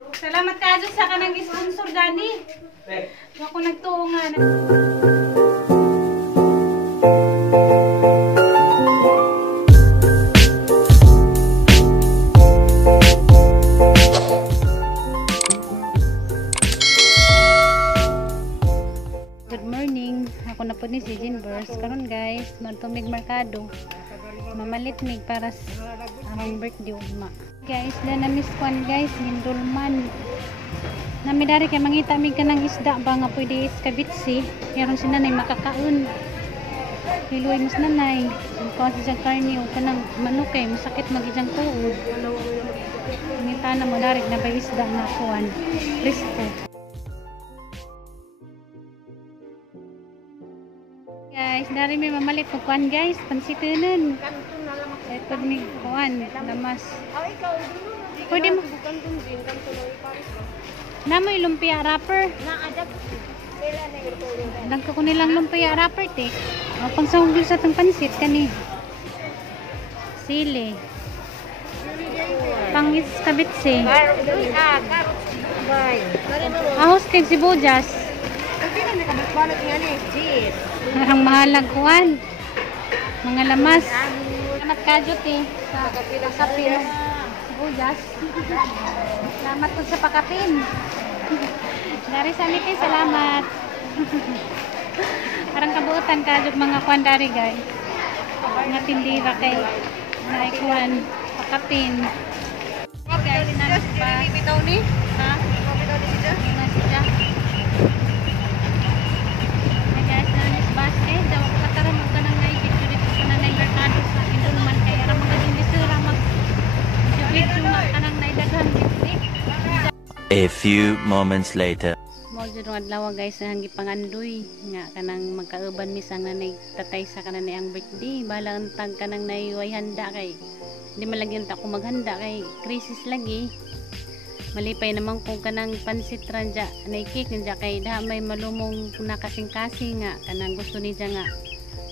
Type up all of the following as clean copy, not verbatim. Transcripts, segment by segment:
Salamat ka sa kanang sponsor gani. Ako nagtuungan. Good morning. Ako na po ni si Jinbers. Karon guys, magtumig merkado. Mamalit mig para sa among birthday ugma. Guys, na miss kwan guys, Lindulman. Namidari kay mangita mig kanang isda ba nga pwede iskabitsi. Karon si nanay makakaon. Hiluy mas nanay. Kuha si jang karne o kanang manok kay masakit magijang tuod. Ngita na mo darig na ba isda nga kuan. Cristo. Guys, dari may mamalit ko kuan guys, pansitunan. Ito mi kuan, lamas. Pwede mo. Namoy lumpia wrapper. Nagko ko nilang lumpia wrapper te. O pang sahog sa tong pansit kani. Sili. Pang iskabitsi. Ahos kay sibuyas. Ang mahalag kuan. Mga lamas. Salamat kajut eh. Sa pakapin. Sibuyas. Salamat po sa pakapin. Dari sa nipin, salamat. Parang kabuutan kajut mga kuan dari guys. Mga tindira kay naikuan pakapin. Okay guys, bitaw ni. Ha? Bitaw ni siya. Basket, daw ko kataran mo ka nang naikit dito sa nanay merkado sa Indulman kay ara mga dingisura mag video ka nang naidaghan dito. A few moments later. Mo jud adlaw guys ang gipangandoy nga kanang magkauban mi sang nanay tatay sa kanang ang birthday bala untag kanang naiway handa kay di malagyan ta ko maghanda kay krisis lagi. Malipay naman kung kanang pansit ranja naikik niya kay da may malumong nakasing-kasing nga kanang gusto niya nga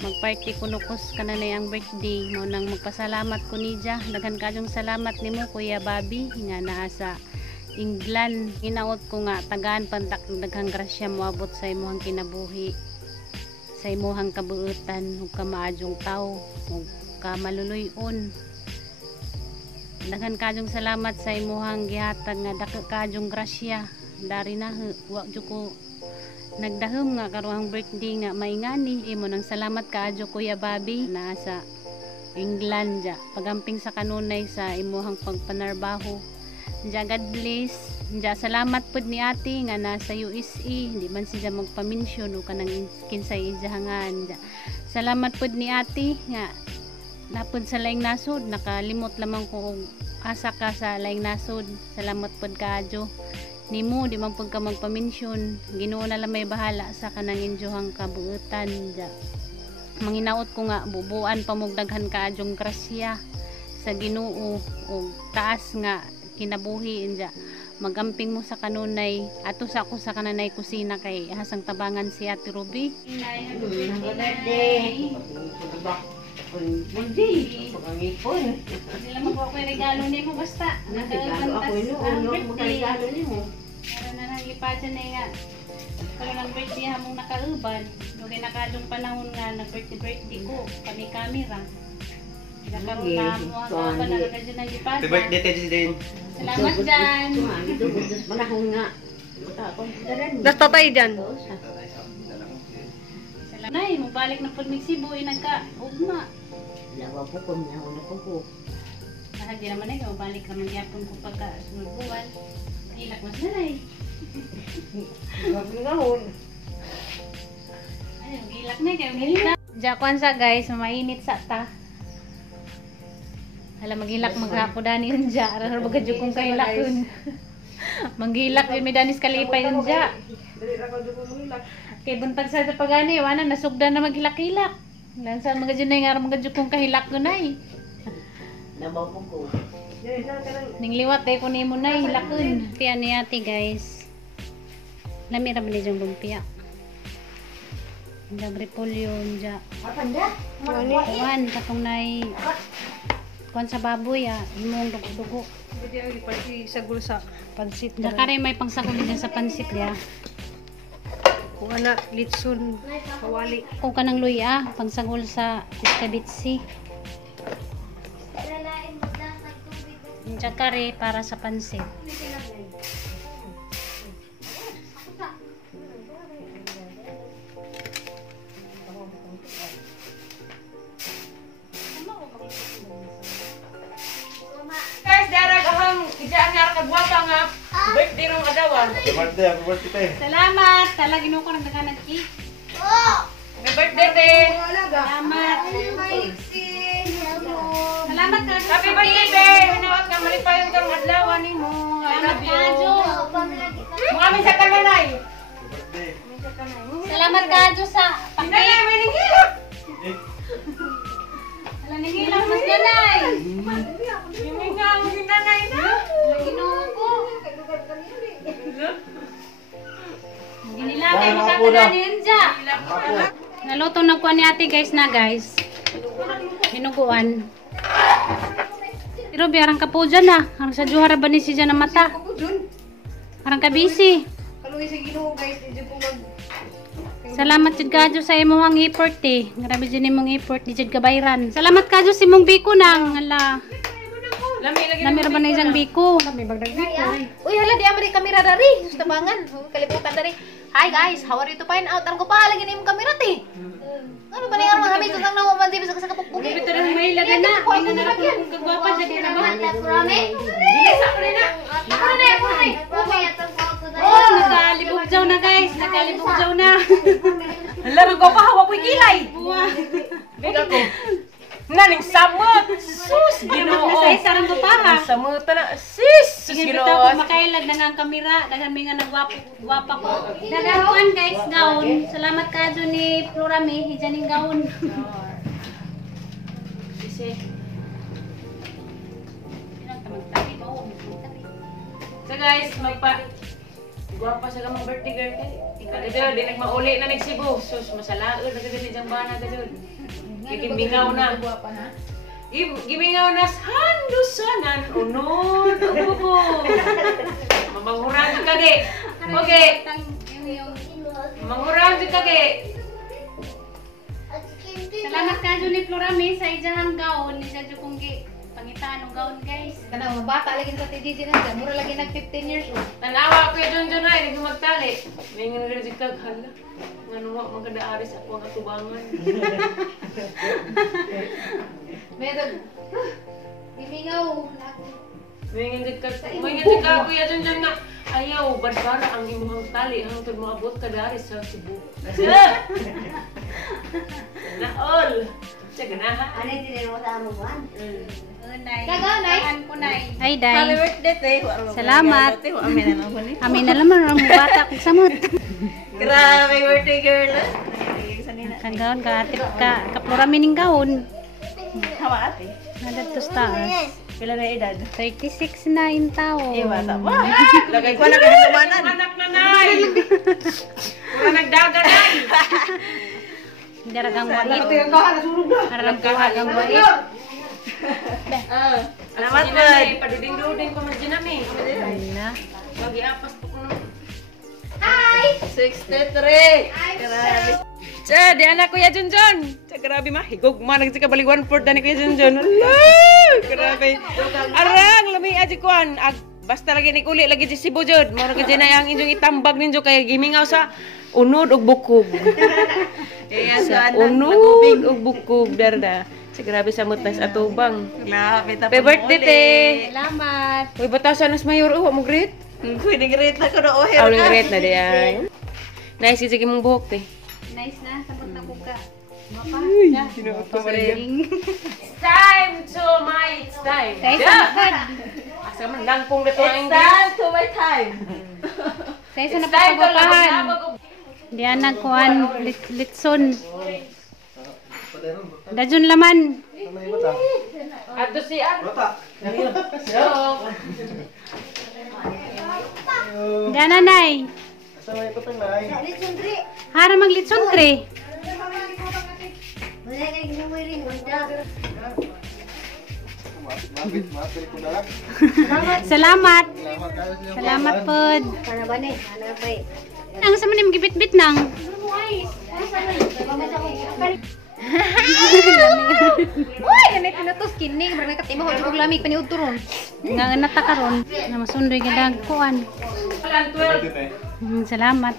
magparty kunukos kana na ang birthday mo nang magpasalamat ko niya daghan kayong salamat nimo Kuya Bobby nga naa sa England. Hinaot ko nga tagaan pantak daghang grasya moabot sa imong kinabuhi sa imong kabuutan ug ka maadyong tawo ug ka maluluyon. Daghan kajong salamat sa imuhang gihatag nga dako kajong grasya dari na wa jud ko nagdahom nga karon birthday nga maingani imo nang salamat kaadyo Kuya Bobby naa sa England ja pagamping sa kanunay sa imuhang pagpanarbaho ja God bless ja salamat pud ni ate nga nasa USA hindi man siya magpaminsyon o kanang kinsay ijahangan ja salamat pud ni ate nga napod sa laing nasod nakalimot lamang ko og asa ka sa laing nasod salamat pod kaadyo nimo di man pud ka magpaminsyon Ginoo na lang may bahala sa kanang injohang kabuutan ja manginaot ko nga bubuan pamugdaghan kaadyong grasya sa Ginoo og taas nga kinabuhi ja magamping mo sa kanunay ato sa ako sa kananay kusina kay hasang tabangan si Ate Ruby. Hindi pangipon. Sila mo ko regalo nimo basta. Regalo ako no, regalo nimo. Para na nang ipadya na nga. Pero nang birthday hamong nakaubad, dugay nakadong panahon nga nag-birthday ko, kami camera. Nakaroon na mo ka na kadyo nang ipadya. Happy birthday din. Salamat diyan. Manahon nga. Das tatay diyan. Nay, mo balik na pud mig Cebu nagka ugma. Lawa po ko na ko. Di naman ay balik naman yapon ko pagka sunod buwan. Hilak mas nanay. Gagawon. Ay, hilak na kayo hilak. Jakwan sa guys, mainit sa ta. Hala maghilak maghapodani unja, ara bagadyo kong kahilak un. Manghilak yun may danis kalipay unja. Dili ra ko jud hilak. Kay buntag sa pagani, wala nasugdan na maghilak-hilak. Lansan magadyo na nga magadyo kong kahilak gunay. Nabaw po ko. Ning liwat day ko nimo nay hilakon. Lumpia ni ate guys. Lami ra man jong lumpia. Ndag repolyo unja. Apanda? Kuan katong nay kuan sa baboy imong dugo-dugo. Pwede lagi pati sagol sa pansit. Dakare may pangsakuli dyan sa pansit ya. Kung ana, litson, kawali. Kung ka ng luya, pangsagol sa iskabitsi. Dakare para sa pansit. Guys, darag ahang ijaan nga kagwapa nga. Birthday rong adawan. Happy birthday, Salamat! Talagin ko ng daga ng cake. Happy birthday, te. Salamat! Salamat ka! Happy birthday, te. Hinawat nga malipayon kang adlawan nimo. I Salamat love ka, you. Jo! Muamin sa kananay. Salamat ka, Jo, sa Nanay, pakit! may ningilak. Wala nang hilang, mas nanay! Himinga mo si nanay na. Ginoo ko! Ginilagay mo kakaganin dyan! Naluto na ko ni ate guys na guys. Hinuguan. Pero biarang ka po dyan ah. Harang sa juhara ba ni si dyan ang mata? Ako dun. Harang ka busy. Kaluwi sa Ginoo guys, hindi ko mag... Salamat jud kadyo sa imong effort eh. Grabe jud imong effort di jud kabayran. Salamat kadyo sa imong biko nang hala. Lami lagi. Namira ba na isang biko? May bagdag dito. Uy, hala, di amari kamera dari. Sus, tabangan. Kalibutan dari. Hi guys, how are you to find out? Aram ko pa, lagi na yung kamera, ti. Ano ba niya mga hamid? Kung nang naman, di bisa sa kapukpugi. Ito rin may ilaga na. May nanarap na kung kagwapa siya di na ba? Oh, nakalibugjaw na guys. Nakalibugjaw na. Hala, magpapahawa ko'y kilay. Buwa. Biga ko. Naning samot. Sus, Ginoo. Nasa isarang gupaha. Samot na. Sis, sus, Sige, Ginoo. bitaw ko makailag na nga ang kamera. Dagan may nga nagwapa ko. Dagawan guys, gaon. Salamat kadyo ni Florami. Hijan yung gaon. So guys, guwapa sa kamang birthday girl kay. Ikaw di nagmauli na nagsibo. Sus, masalaod na kasi diyang bana ka dyan. Gimingaw na. Gimingaw na handusanan. Unod. Ubo. Mamangurang ka ge. Okay. Mamangurang ka ge. Salamat kadyo ni Florami sa ijahang gaon. Ni Jadyo kong pangitaan ng gaon guys. Kanang bata lagi sa TDG na dyan. Mura lagi nag 15 years old. Tanawa ko yung John ay nagmagtali. May nga nagkag hala. Nga nung magkadaaris ako ang atubangan. Medog. Imingaw. May nga nagkag kuya John nga. Ayaw, barbara ang imong tali hangtod maabot kadaaris sa Cebu. Naol. Siya ganahan. Ano yung tinira mo sa amuan? Kaganay. Ay, day. Happy birthday, te. Salamat. Amin na lang ko ni. Amin na naman ang bata kong samot. Grabe, birthday girl. Kang gaon ka atip ka Florami ning gaon. Hawa ate. Nadatos taas. Pila na edad? 36 na in taon. Bata pa. Lagay ko na kayo tumanan. Anak na nay. Pura nagdaga nay. Daragang wait. Tingnan ka, nasurog na. Daragang wait. Salamat po. Paduding-duding ko man dyan namin. Ala. Lagi apas po ko naman. 63. Grabe. Cha, di anak Kuya Junjun. Cha, grabe ma. Higog ma. Nagsi ka balik 1/4 na ni Kuya Junjun. Grabe. Arang, lami aji kuan. Basta lagi ni kuli, lagi si Cebu jud. Mao lagi na ang inyong itambag ninyo kay gimingaw sa unod ug bukog. Sa unod ug bukog darda. Sa grabe sa mutas atubang. Grabe, tapos Happy birthday, te. Salamat. Uy, batasan nas mayor. Oh, mo greet. Pwede great na ko na oher Aw, greet na di ay. Nice sige mong buhok, te. Nice na. Sabot na ko ka. Mapa. Sinuot ko ba rin? It's time to my it's time. Guys, Yeah. napad. Asa man langkong dito ang It's English. time to my time. Sa isa It's na time to pagpapahan. labag. Diyan nagkuhan. Litson. Dajun laman. Ato si Ad. Diyan nanay. Hara maglitson tre. Salamat. Salamat po. Ano ba ni? Ano ba? Ang sa manim gibit-bit nang. Uy, ganit pinutos kini, barang katimaho og lamig paniud turon. Nga nata karon na masundoy gadag kuan. Salamat.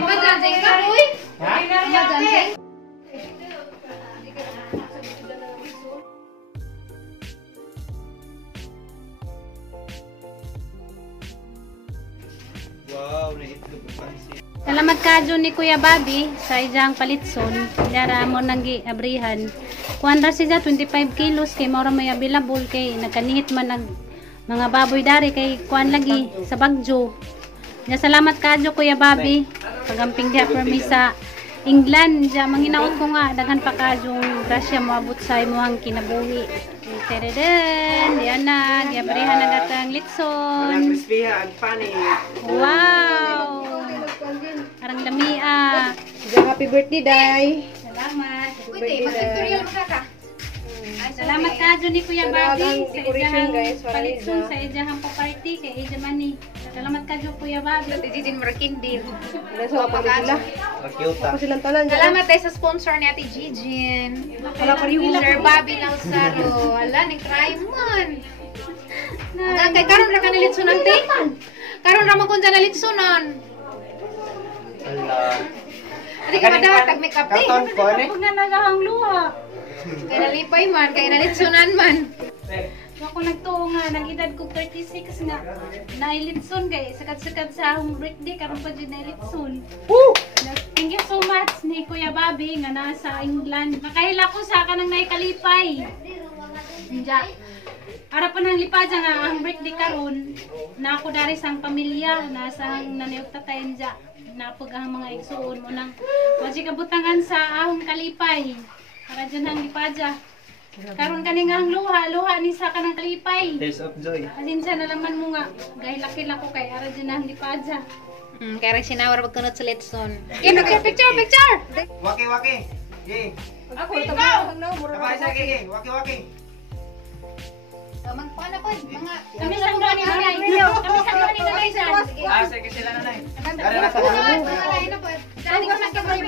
Majanjeng ka, uy. Majanjeng. Salamat kadyo ni Kuya Bobby sa ijang palitson. Dara mo nang giabrihan. Kuan ra siya 25 kilos kay mao ra may available kay nagkanihit man nag mga baboy dari kay kuan lagi sa Bagyo. Ya salamat kadyo Kuya Bobby. Pagamping diha per mi sa England. Ja manginaot ko nga daghan pa kadyong grasya moabot sa imong kinabuhi. Tereden, diyan na, giabrihan na gatang litson. Crispy ang pani. Wow! Arang lamia. Happy birthday, Day. Salamat. Uy, mag-tutorial mo ka. Salamat kadyo ni Kuya Salamat Bobby ang sa decoration, ijahang guys, para palitson Ija. sa ijahang party kay Ija Mani. Salamat kadyo Kuya Bobby. Tijin Markindil. Nasa pa sila. Ako silang tanan. Salamat tayo sa sponsor ni Ate Gigin. Wala pa rin Sir Bobby Lausaro. Ala, nag-try man. Hanggang kay karon ra ka nalitsunan, te. Karon ra man kun dyan nalitsunan. Adi ka madahatag make up, te. Huwag na nagahang luha. Kaya nalipay man, kaya nalitsunan man. Ako nagtuo nga, nang edad ko 36 nga. Nailitson kay sakat-sakat sa akong birthday, karon pa dyan nailitson. Thank you so much ni Kuya Bobby nga nasa England. Nakahila ko sa kanang naikalipay. Diya. Ara pa nang lipadya nga ang birthday karon na ako dari sang pamilya, nasa nanayog tatayin diya. Napag ang mga igsuon mo nang wajig kabutangan sa ahong kalipay. Para dyan ang lipadya. Karon kani nga ang luha ni sa kanang kalipay. Tears of joy. Asin na laman mo nga, gay laki ko kay ara dyan ang lipadya. Kaya rin sinawar pagkunot sa litson. Picture! Waki. Gay. Ako ikaw. Kapay sa gay. Waki. Magpuan na po, mga... Kami sa mga ni Nanay. Kami sa mga ni Nanay dyan. Sige sila na. Mga lain na po. Dali ko lang kamay.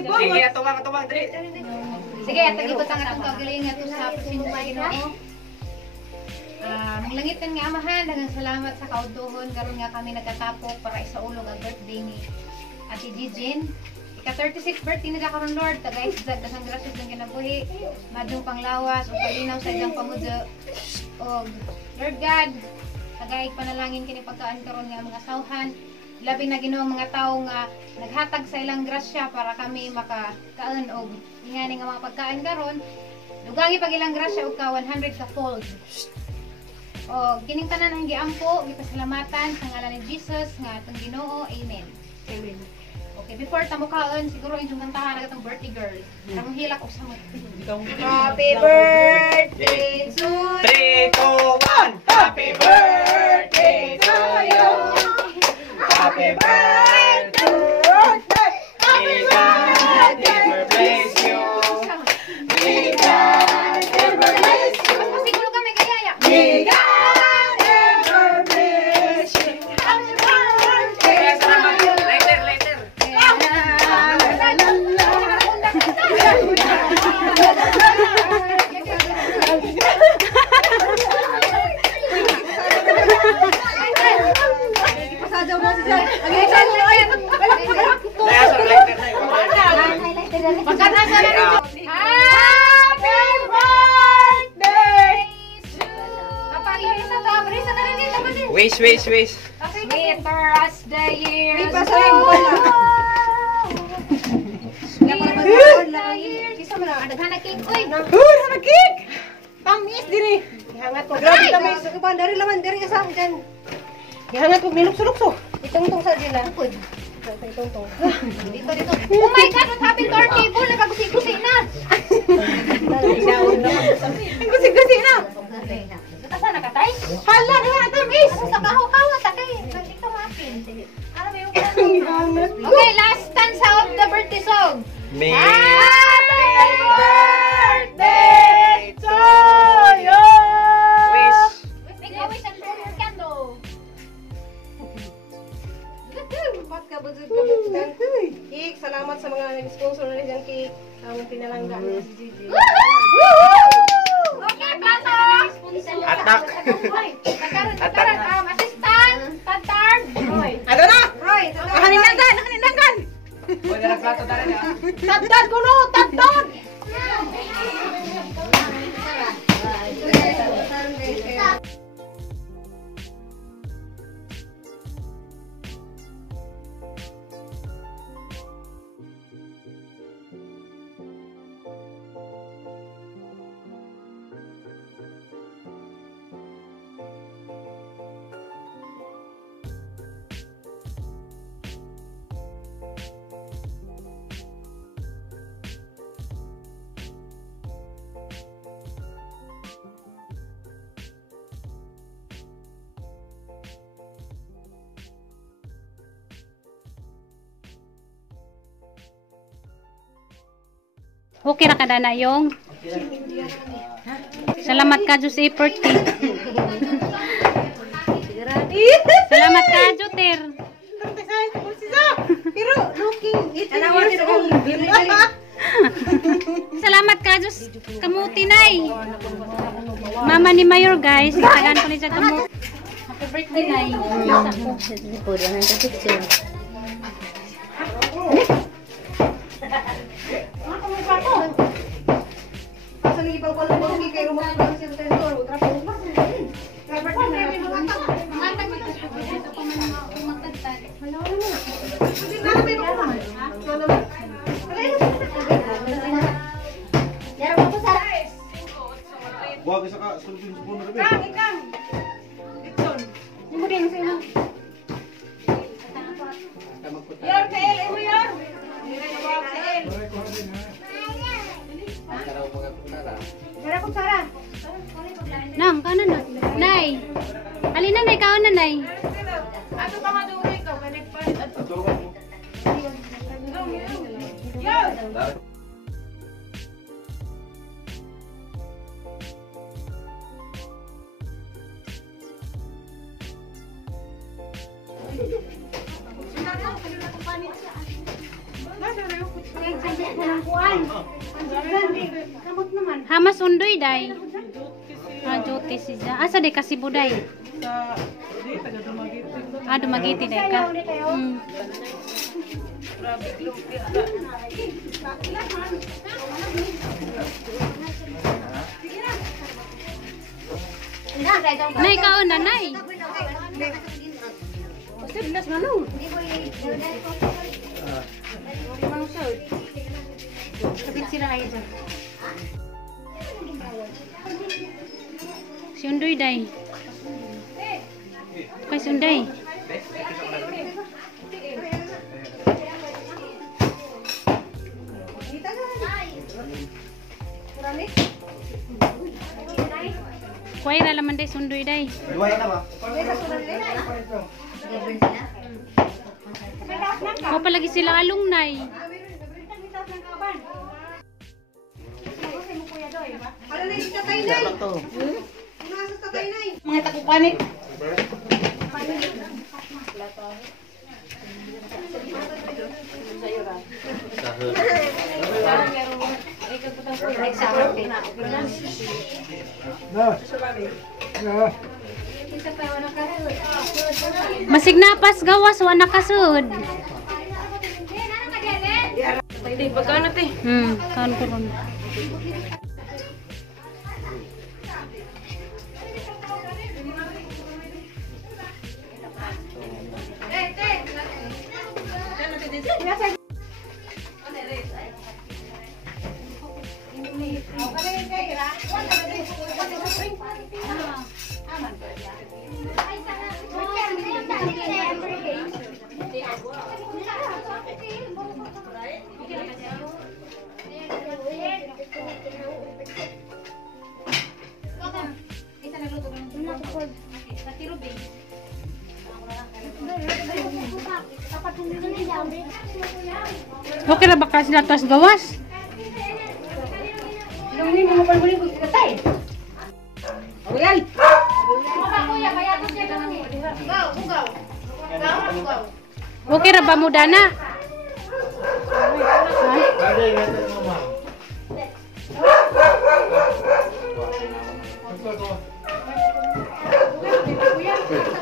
Sige, tumang dali. Sige, at nagibot ang atong kagalingan to sa Pagsinong Ginoo. Langit nga amahan, daghang salamat sa kautuhon karon nga kami nagkatapok para isaulog ang birthday ni Ate Gigin. Ika-36 birthday nila karon Lord, tagay sa daghang grasya ng kinabuhi, madung panglawas ug palinaw sa iyang pamudyo. Og Lord God, tagay panalangin kini pagkaan karon nga mga sawhan. Labi na Ginoo mga tawo nga naghatag sa ilang grasya para kami makakaon og ingani nga mga pagkain karon. Dugangi pag ilang grasya og ka 100 ka fold. O kining tanan ang giampo, gipasalamatan sa ngalan ni Jesus nga atong Ginoo. Amen. Amen. Okay, before ta mo kaon, siguro inyong kantahan ang birthday girl. Karong hilak og samot. Happy birthday to 3, 2, 1. Happy birthday to you. Happy birthday to May God never bless you. May God never bless you. Mas siguro ka may kayaya. May God never bless wish. Sweeter as the years Ay, go. pasayang ko na. Kisa mo na, adaghan na cake, uy. Hanakik! Tamis diri. Ihangat ko. Grabe tamis. Dari laman, dari kasama dyan. Ihangat ko, nilukso-lukso. Itong-tong sa dila. Itong-tong. Dito. Oh my God, what happened to our table? Nakagusi-gusi na. Ang gusig-gusig na. Asa na katay? Hala, tamis. Sa kaho-kaho, takay. Hindi ka mapin. Ano ba yung Okay, last stanza of the birthday song. May Happy birthday to you. Wish. Make a wish and blow your candle. Kabut-kabut cake. Salamat sa mga nag-sponsor na rin cake. Ang pinalangga na si Gigi. Okay, plato. atak. Tataran. Assistant. Tatard. Ano na? Roy, Haninanggan. Tadad ko no, tadad. Okay ra kada na yung. Salamat ka Diyos effort. Salamat ka Joter. pero looking, Salamat ka Diyos kamuti nay. Mama ni Mayor guys, tagan ko ni sa kamuti. Happy birthday nay. Asa lagi pang pala mo kay rumah ko sa tentor, trapo. Buwag isa ka, sulubin sa puno rin. Nang, kau na. Nay. Alina nay, kau na nay. Hamas undoy day. Joti siya. Asa day kasi buday. Dumagiti day ka. Nay kaon na nay. Si undoy day. Kay sunday. Kuway ra laman day sundoy day. Duway na ba? O palagi sila alung nay. Ala na kita tayo nay. Nasa tatay nay. Mga takupanik. Masig napas gawas wa nakasud. Hindi, pagkaan natin. Kaon ko ron. Okay na ba kasi natas gawas? Okay ra ba mo dana? Ada yang kata mama.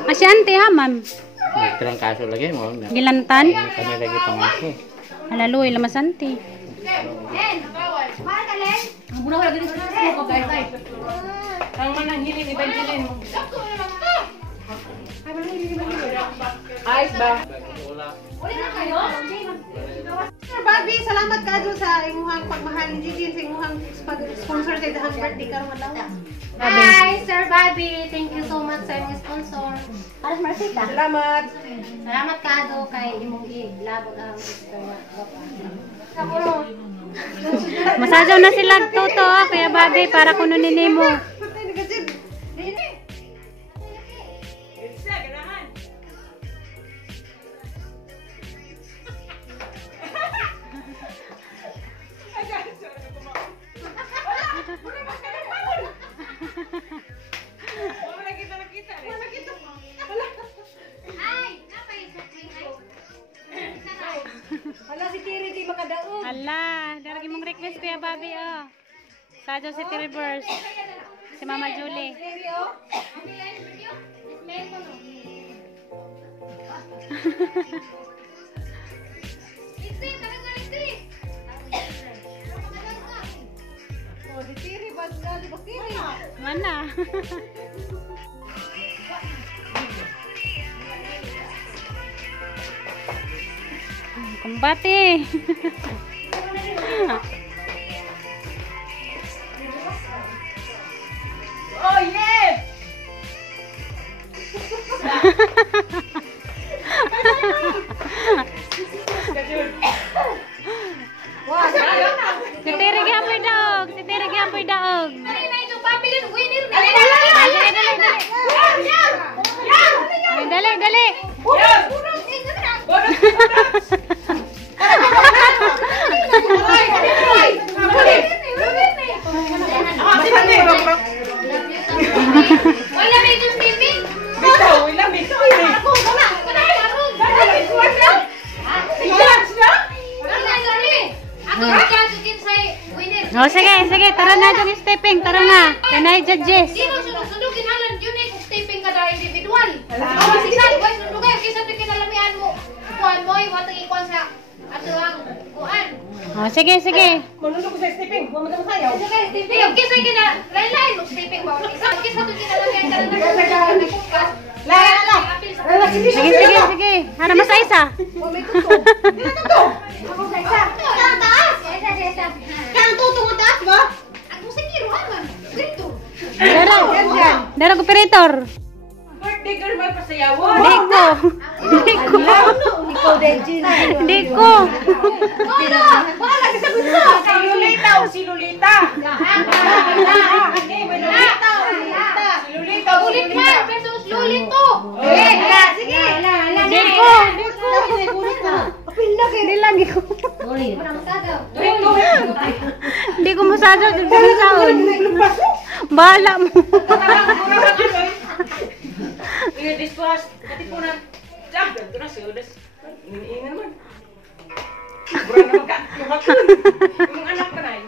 Masih ante ha, ma'am. Terang kaso lagi mau nggak? Gilantan. Kami lagi pangako. Halaloy lamas ante. Ang manang hili ni Benjamin mo. Ayos ba? Sir Bobby, salamat ka dun sa imuhang pagmahal ni Gigi sa imuhang sponsor sa idahang birthday karon madlaw. Hi, Sir Bobby. Thank you so much sa imong sponsor. Alas Marcita. Salamat. Salamat kado kay imong ilabot ang istorya. Masajaw na sila toto, Kuya Bobby, para kuno nimo. Hala si Tiri di makadaog. Ala, daragi mong request Kuya Bobby oh. Sajaw si Reverse. Si Mama Julie. Oh, si Tiri ba gali ba Tiri? Mana? Kumbate. Oh yeah! Si Tiri gyapoy daog, si Tiri gyapoy daog. Dali na itong pamilya ng winner. Dali, dali, dali. Wala may itong steaming. Bitaw, wala may Ako magkasukin sa winner. Oh, sige, sige, tara na dyan stepping, tara na. Kanay judges. Sino sunod-sunod kinalan yun eh kung stepping ka na individual. Ako sisan, boy, sunod kayo. Kisa ito kinalamihan mo. Kuhan mo, iwatang ikuan sa ato ang kuhan. Oh, sige, sige. Manunod ko sa stepping, huwag mo na masayaw. Yung kisa kina, lain-lain mo stepping ba? Kisa ito kinalamihan ka na nagpukas. Sige, sige, sige. Hana mas isa. Oh, may tutog. Dili tutog. Ako sa isa. Ang taas! Isa. Kang tutog ang taas ba? Ang musikiro, man. Dito. Dara operator. Birthday girl, may pasayawon. Diko. Diko. Ikaw Denjin. Diko. Wala! Wala ka sa gusto! Si Lolita o si Lolita. May Lolita o Lolita. Si Lolita o si Ulit Lolita. man! Versus Lolito! Sige. Diko. Apil na kay Lagi ko. Wala masagaw. Di ko masadyaw dito sa sound. Bahala mo. Iya, discuss. Katipunan. Diyan, ganito na siya. Ingin naman. Mura naman ka. Yung anak ka na eh.